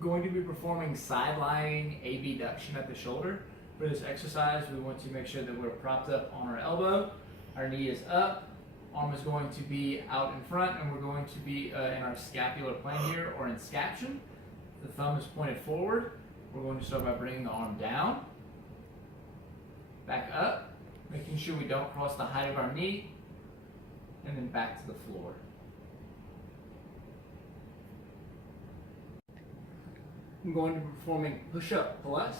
Going to be performing side lying abduction at the shoulder. For this exercise, we want to make sure that we're propped up on our elbow, our knee is up, arm is going to be out in front, and we're going to be in our scapular plane here, or in scaption. The thumb is pointed forward. We're going to start by bringing the arm down, back up, making sure we don't cross the height of our knee, and then back to the floor. I'm going to be performing push-up plus.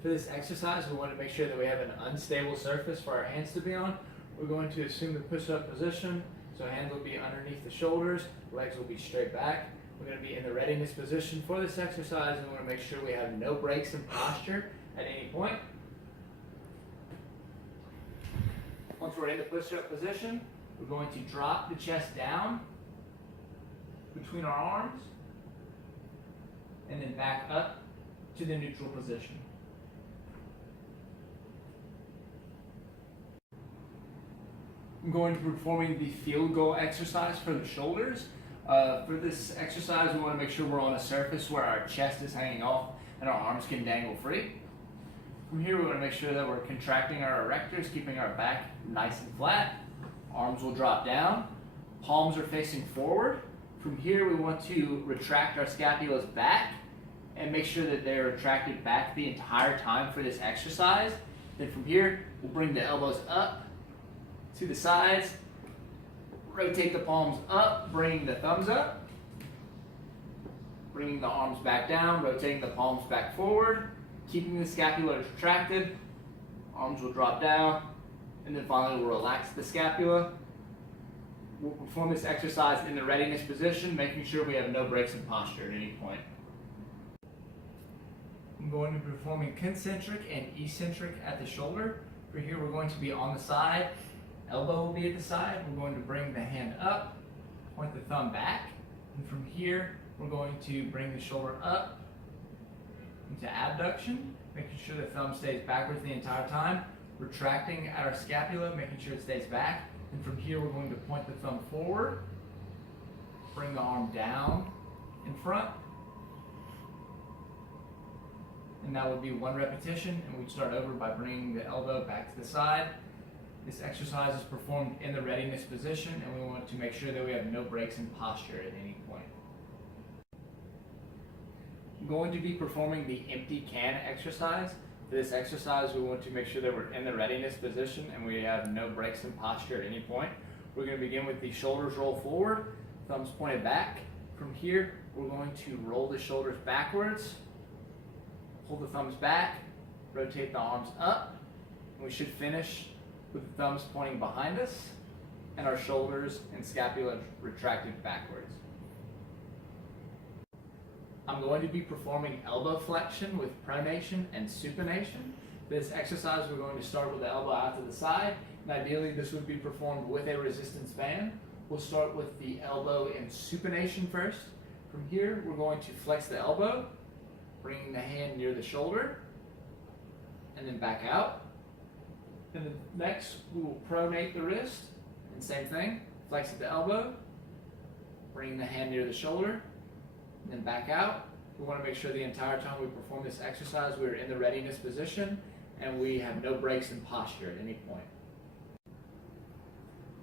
For this exercise, we want to make sure that we have an unstable surface for our hands to be on. We're going to assume the push-up position, so hands will be underneath the shoulders, legs will be straight back. We're going to be in the readiness position for this exercise, and we want to make sure we have no breaks in posture at any point. Once we're in the push-up position, we're going to drop the chest down between our arms, and then back up to the neutral position. I'm going to be performing the field goal exercise for the shoulders. For this exercise, we want to make sure we're on a surface where our chest is hanging off and our arms can dangle free. From here, we want to make sure that we're contracting our erectors, keeping our back nice and flat. Arms will drop down. Palms are facing forward. From here, we want to retract our scapulas back and make sure that they're retracted back the entire time for this exercise. Then from here, we'll bring the elbows up to the sides, rotate the palms up, bringing the thumbs up, bringing the arms back down, rotating the palms back forward, keeping the scapula retracted, arms will drop down, and then finally we'll relax the scapula. We'll perform this exercise in the readiness position, making sure we have no breaks in posture at any point. I'm going to be performing concentric and eccentric at the shoulder. For here, we're going to be on the side. Elbow will be at the side. We're going to bring the hand up, point the thumb back, and from here, we're going to bring the shoulder up into abduction, making sure the thumb stays backwards the entire time, retracting at our scapula, making sure it stays back, and from here, we're going to point the thumb forward, bring the arm down in front, and that would be one repetition, and we'd start over by bringing the elbow back to the side. This exercise is performed in the readiness position, and we want to make sure that we have no breaks in posture at any point. I'm going to be performing the empty can exercise. For this exercise, we want to make sure that we're in the readiness position and we have no breaks in posture at any point. We're going to begin with the shoulders roll forward, thumbs pointed back. From here, we're going to roll the shoulders backwards, pull the thumbs back, rotate the arms up, and we should finish with the thumbs pointing behind us and our shoulders and scapula retracted backwards. I'm going to be performing elbow flexion with pronation and supination. This exercise, we're going to start with the elbow out to the side, and ideally this would be performed with a resistance band. We'll start with the elbow in supination first. From here, we're going to flex the elbow, bringing the hand near the shoulder, and then back out. And then next, we will pronate the wrist, and same thing, flex at the elbow, bringing the hand near the shoulder, and then back out. We want to make sure the entire time we perform this exercise, we're in the readiness position, and we have no breaks in posture at any point.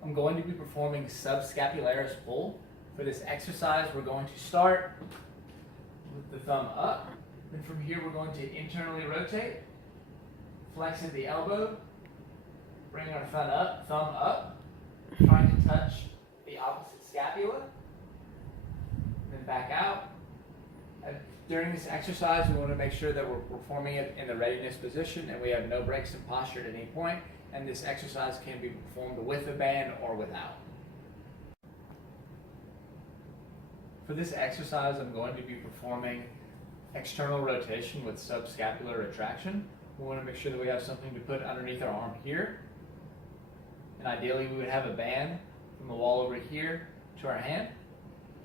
I'm going to be performing subscapularis pull. For this exercise, we're going to start with the thumb up, and from here we're going to internally rotate, flex at the elbow, bring our thumb up, trying to touch the opposite scapula, then back out. During this exercise, we want to make sure that we're performing it in the readiness position and we have no breaks in posture at any point, and this exercise can be performed with a band or without. For this exercise, I'm going to be performing external rotation with subscapular retraction. We want to make sure that we have something to put underneath our arm here. And ideally, we would have a band from the wall over here to our hand.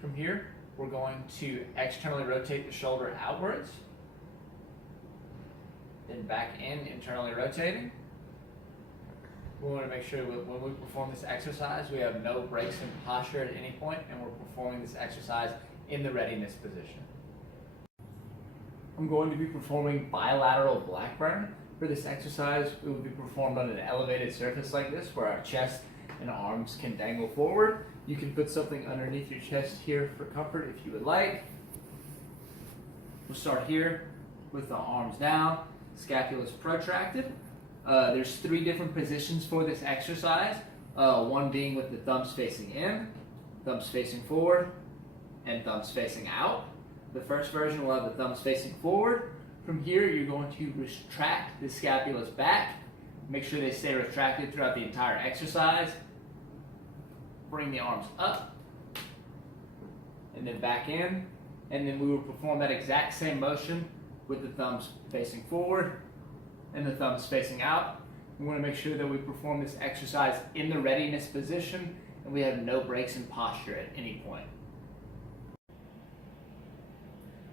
From here, we're going to externally rotate the shoulder outwards, then back in, internally rotating. We want to make sure that when we perform this exercise, we have no breaks in posture at any point, and we're performing this exercise in the readiness position. I'm going to be performing bilateral black burn. For this exercise, it will be performed on an elevated surface like this where our chest and arms can dangle forward. You can put something underneath your chest here for comfort if you would like. We'll start here with the arms down, scapula's protracted. There's 3 different positions for this exercise. One being with the thumbs facing in, thumbs facing forward, and thumbs facing out. The first version will have the thumbs facing forward. From here, you're going to retract the scapulas back. Make sure they stay retracted throughout the entire exercise. Bring the arms up, and then back in. And then we will perform that exact same motion with the thumbs facing forward and the thumbs facing out. We want to make sure that we perform this exercise in the readiness position and we have no breaks in posture at any point.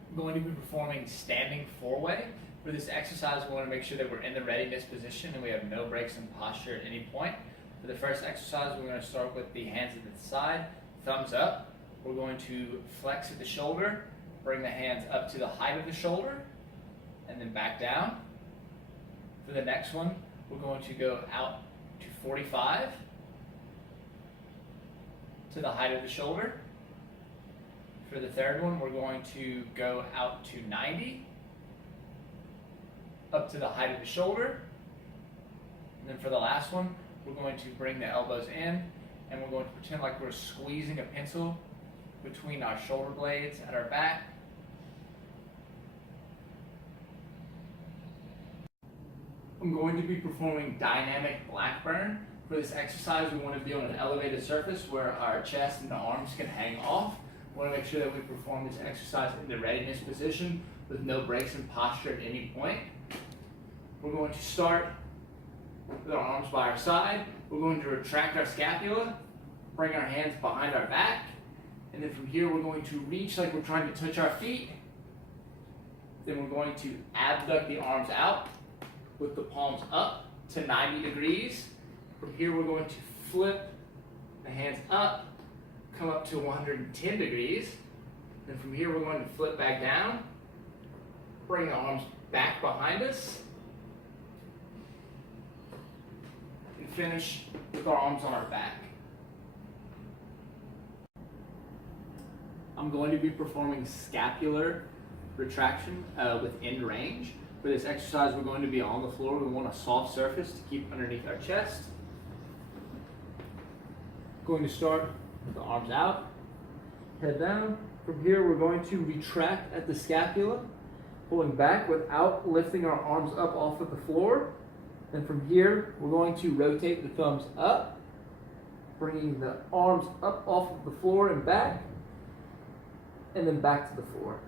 I'm going to be performing standing four-way. For this exercise, we want to make sure that we're in the readiness position and we have no breaks in posture at any point. For the first exercise, we're going to start with the hands at the side, thumbs up. We're going to flex at the shoulder, bring the hands up to the height of the shoulder, and then back down. For the next one, we're going to go out to 45, to the height of the shoulder. For the third one, we're going to go out to 90, up to the height of the shoulder. And then for the last one, we're going to bring the elbows in, and we're going to pretend like we're squeezing a pencil between our shoulder blades at our back. I'm going to be performing dynamic black burn. For this exercise, we want to be on an elevated surface where our chest and the arms can hang off. We want to make sure that we perform this exercise in the readiness position with no breaks in posture at any point. We're going to start with our arms by our side. We're going to retract our scapula, bring our hands behind our back, and then from here we're going to reach like we're trying to touch our feet. Then we're going to abduct the arms out with the palms up to 90 degrees. From here we're going to flip the hands up, come up to 110 degrees. Then from here we're going to flip back down, bring the arms back behind us, and finish with our arms on our back. I'm going to be performing scapular retraction within range. For this exercise, we're going to be on the floor. We want a soft surface to keep underneath our chest. Going to start with the arms out, head down. From here, we're going to retract at the scapula, pulling back without lifting our arms up off of the floor. Then from here, we're going to rotate the thumbs up, bringing the arms up off of the floor and back, and then back to the floor.